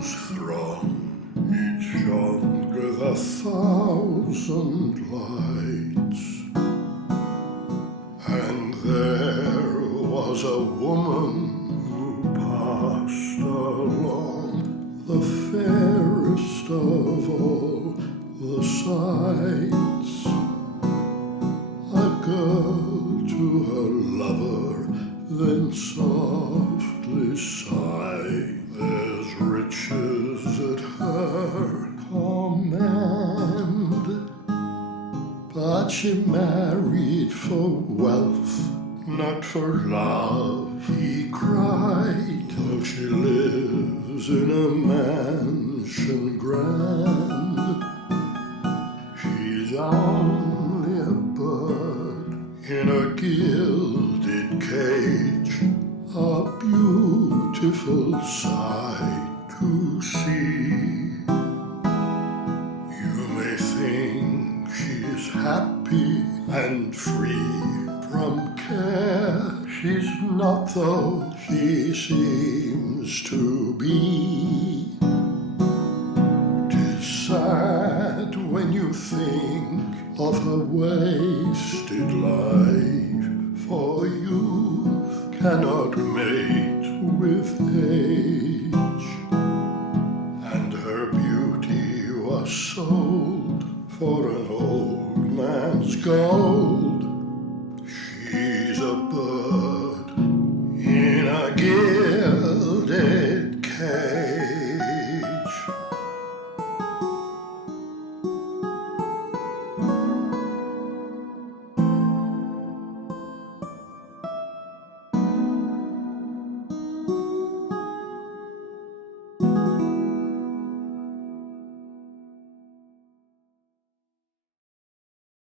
heaven's throng, each shone with 1,000 lights. And there was a woman who passed along, the fairest of all the sights. A girl to her lover then softly sighed, there's riches at her command. But she married for wealth, not for love, he cried. Though she lives in a mansion grand, she's only a bird in a gilded cage, a beautiful sight to see. You may think she's happy and free from care. She's not, though she seems to be. 'Tis sad when you think of her wasted life, for youth cannot mate with age, and her beauty was sold for an old man's gold. She's a bird in a gilded